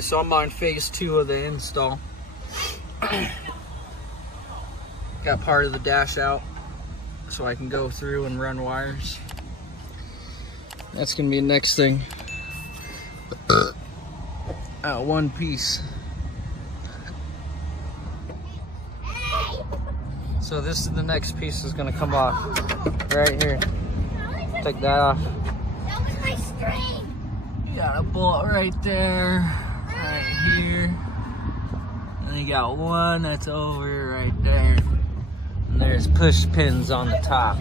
Alright, so I'm on phase 2 of the install. Got part of the dash out so I can go through and run wires. That's gonna be the next thing. One piece. So this is the next piece is gonna come off right here. Take that off. That was my string. You got a bolt right there, right here. And you got one that's over right there. And there's push pins on the top.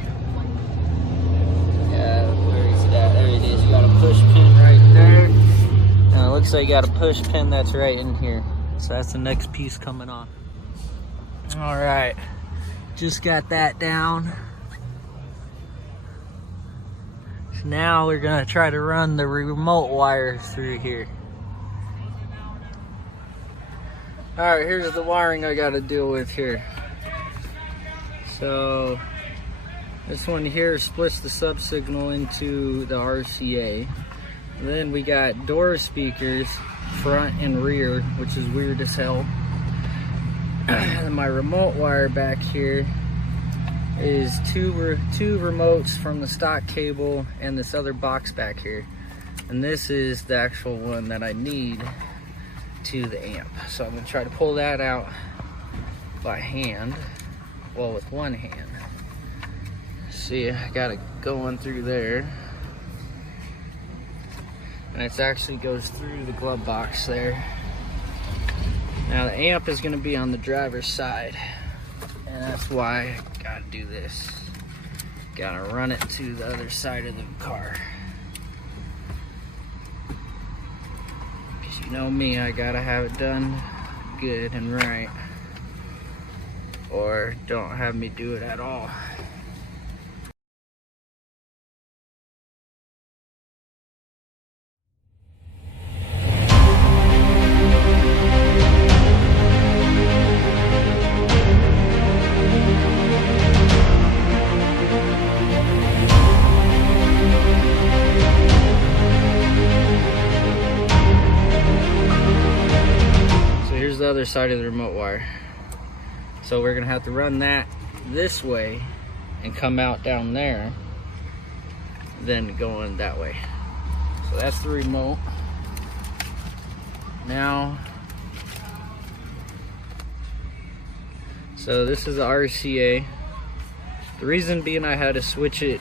Yeah, where is it at? There it is. You got a push pin right there. And it looks like you got a push pin that's right in here. So that's the next piece coming off. All right, just got that down. So now we're gonna try to run the remote wire through here. All right, here's the wiring I gotta deal with here. So this one here splits the sub signal into the RCA. Then we got door speakers, front and rear, which is weird as hell. And my remote wire back here is two remotes from the stock cable and this other box back here. And this is the actual one that I need to the amp. So I'm gonna try to pull that out by hand. Well, with one hand. See, I got it going through there. And it actually goes through the glove box there. Now the amp is gonna be on the driver's side. And that's why I gotta do this. Gotta run it to the other side of the car. Because you know me, I gotta have it done good and right. Or don't have me do it at all. So here's the other side of the remote wire. So we're gonna have to run that this way and come out down there, then going that way. So that's the remote. Now, so this is the RCA. The reason being I had to switch it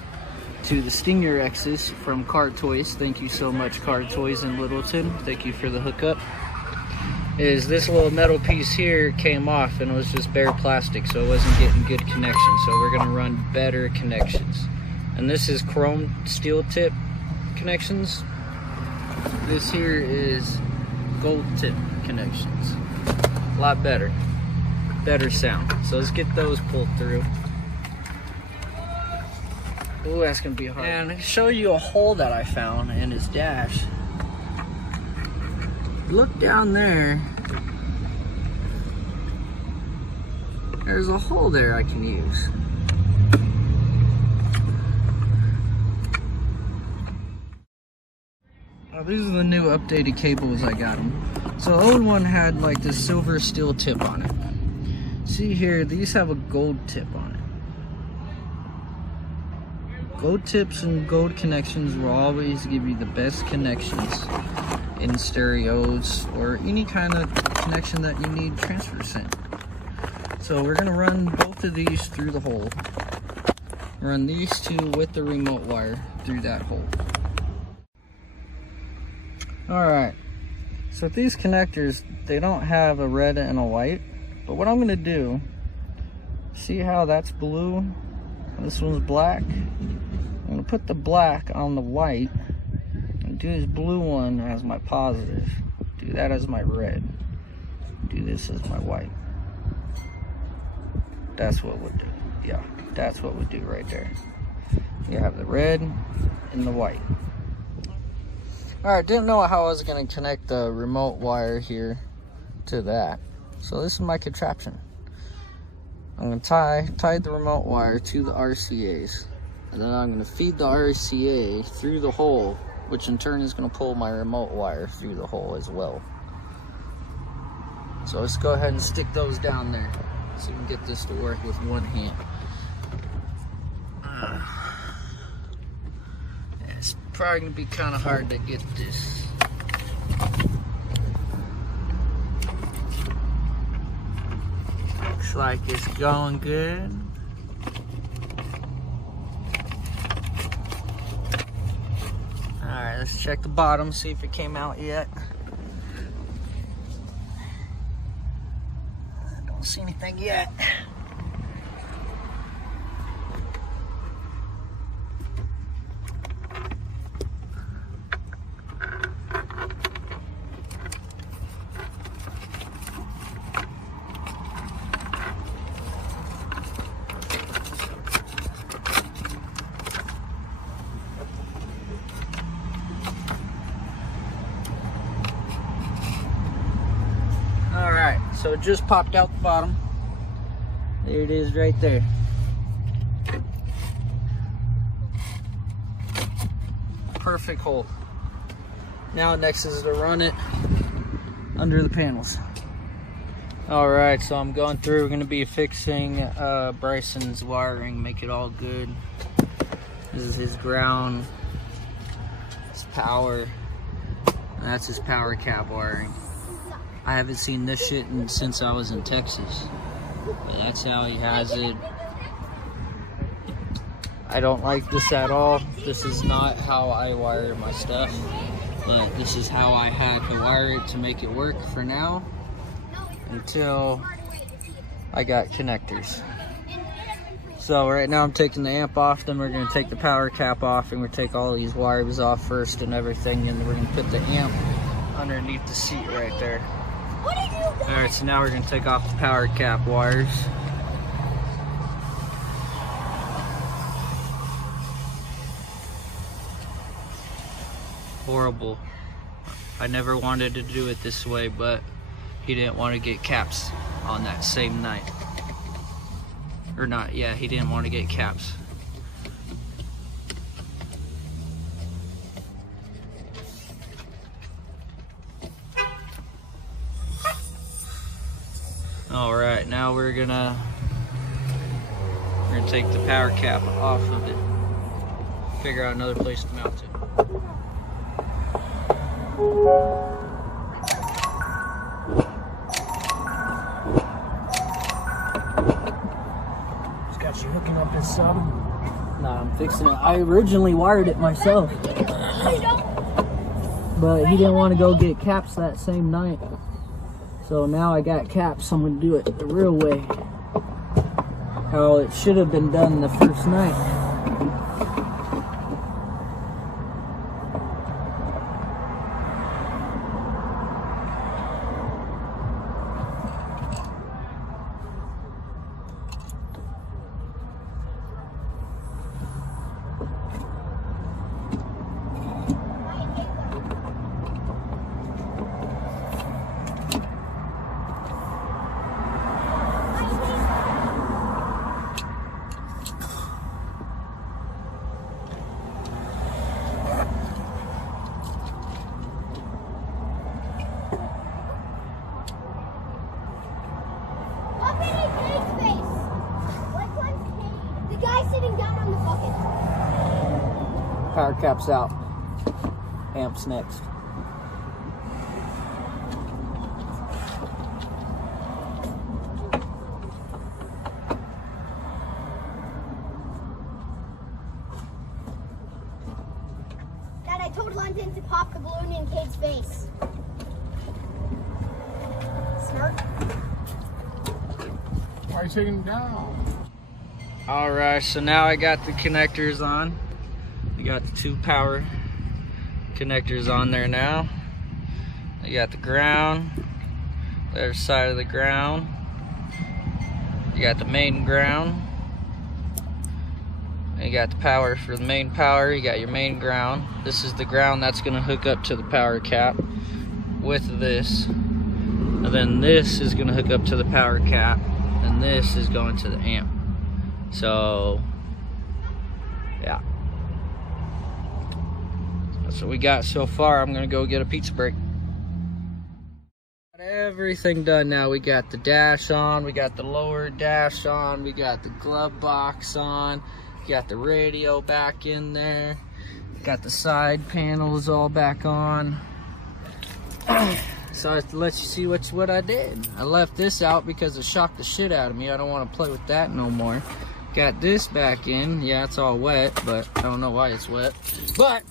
to the Stinger X's from Car Toys. Thank you so much, Car Toys in Littleton. Thank you for the hookup. Is this little metal piece here came off and it was just bare plastic, so it wasn't getting good connection. So we're gonna run better connections. And this is chrome steel tip connections. This here is gold tip connections. A lot better sound. So let's get those pulled through. Ooh, that's gonna be hard. And show you a hole that I found in his dash. Look down there. There's a hole there I can use. Now these are the new updated cables I got them. So the old one had like this silver steel tip on it. See here, these have a gold tip on it. Gold tips and gold connections will always give you the best connections in stereos or any kind of connection that you need transfer sent. So we're gonna run both of these through the hole. Run these two with the remote wire through that hole. Alright, so these connectors, they don't have a red and a white, but what I'm gonna do, see how that's blue and this one's black? I'm gonna put the black on the white and do this blue one as my positive. Do that as my red. Do this as my white. That's what we'll do. Yeah, that's what we'll do right there. You have the red and the white. Alright, didn't know how I was going to connect the remote wire here to that. So this is my contraption. I'm going to tie the remote wire to the RCAs. And then I'm going to feed the RCA through the hole, which in turn is going to pull my remote wire through the hole as well. So let's go ahead and stick those down there so we can get this to work with one hand. It's probably gonna be kind of hard to get this. Looks like it's going good. Alright, let's check the bottom, see if it came out yet. I don't see anything yet. So it just popped out the bottom. There it is right there. Perfect hole. Now next is to run it under the panels. Alright, so I'm going through. We're going to be fixing Bryson's wiring, make it all good. This is his ground, his power, and that's his power cap wiring. I haven't seen this shit since I was in Texas, but that's how he has it. I don't like this at all. This is not how I wire my stuff, but this is how I had to wire it to make it work for now until I got connectors. So right now I'm taking the amp off, then we're gonna take the power cap off, and we'll take all these wires off first and everything, and we're gonna put the amp underneath the seat right there. Alright, so now we're going to take off the power cap wires. Horrible. I never wanted to do it this way, but he didn't want to get caps on that same night. Or not, yeah, he didn't want to get caps. Alright, now we're gonna take the power cap off of it. Figure out another place to mount it. Just got you hooking up his sub. Nah, I'm fixing it. I originally wired it myself, but he didn't want to go get caps that same night. So now I got caps, so I'm gonna do it the real way. How it should have been done the first night. Power cap's out. Amp's next. Dad, I told London to pop the balloon in Kate's face. Smart. Why are you taking it down? Alright, so now I got the connectors on. We got the two power connectors on there now. I got the ground, the other side of the ground. You got the main ground. And you got the power for the main power. You got your main ground. This is the ground that's going to hook up to the power cap with this. And then this is going to hook up to the power cap. And this is going to the amp. So, yeah. That's what we got so far. I'm gonna go get a pizza break. everything done now. We got the dash on, we got the lower dash on, we got the glove box on, we got the radio back in there, got the side panels all back on. So I have to let you see what I did. I left this out because it shocked the shit out of me. I don't want to play with that no more. Got this back in. Yeah, it's all wet, but I don't know why it's wet. But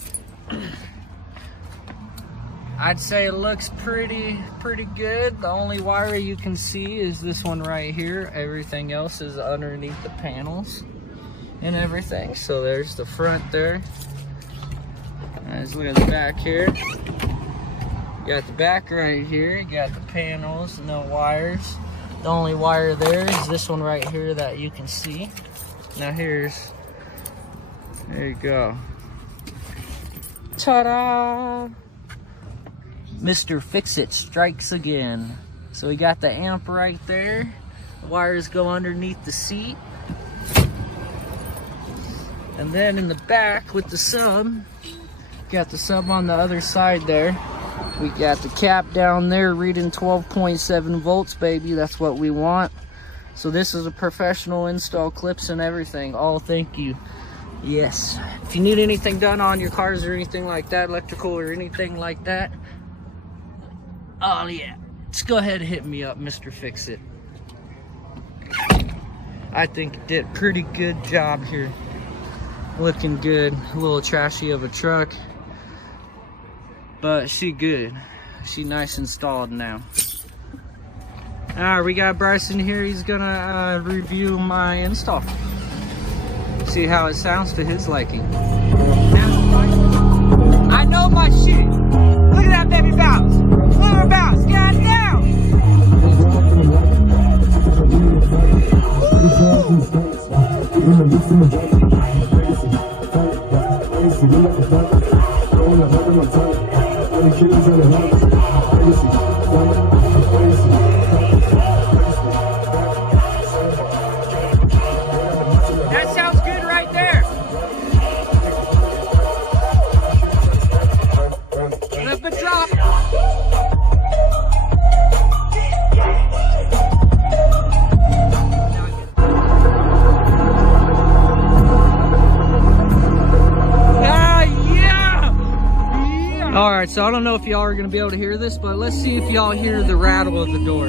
I'd say it looks pretty good. The only wire you can see is this one right here. Everything else is underneath the panels and everything. So there's the front there. Let's look at the back here. You got the back right here. You got the panels, no wires. The only wire there is this one right here that you can see. Now there you go. Ta-da! Mr. Fix-It strikes again. So we got the amp right there. The wires go underneath the seat. And then in the back with the sub, got the sub on the other side there. We got the cap down there reading 12.7 volts, baby. That's what we want. So this is a professional install, clips and everything. All thank you. Yes. If you need anything done on your cars or anything like that, electrical or anything like that, oh yeah, just go ahead and hit me up, Mr. Fix-It. I think it did a pretty good job here. Looking good. A little trashy of a truck, but she good. She nice installed now. Alright, we got Bryson here. He's gonna review my install. See how it sounds to his liking. I know my shit. Look at that baby bounce. Look at her bounce. God damn. That sounds good right there. Let it drop. Alright, so I don't know if y'all are going to be able to hear this, but let's see if y'all hear the rattle of the door.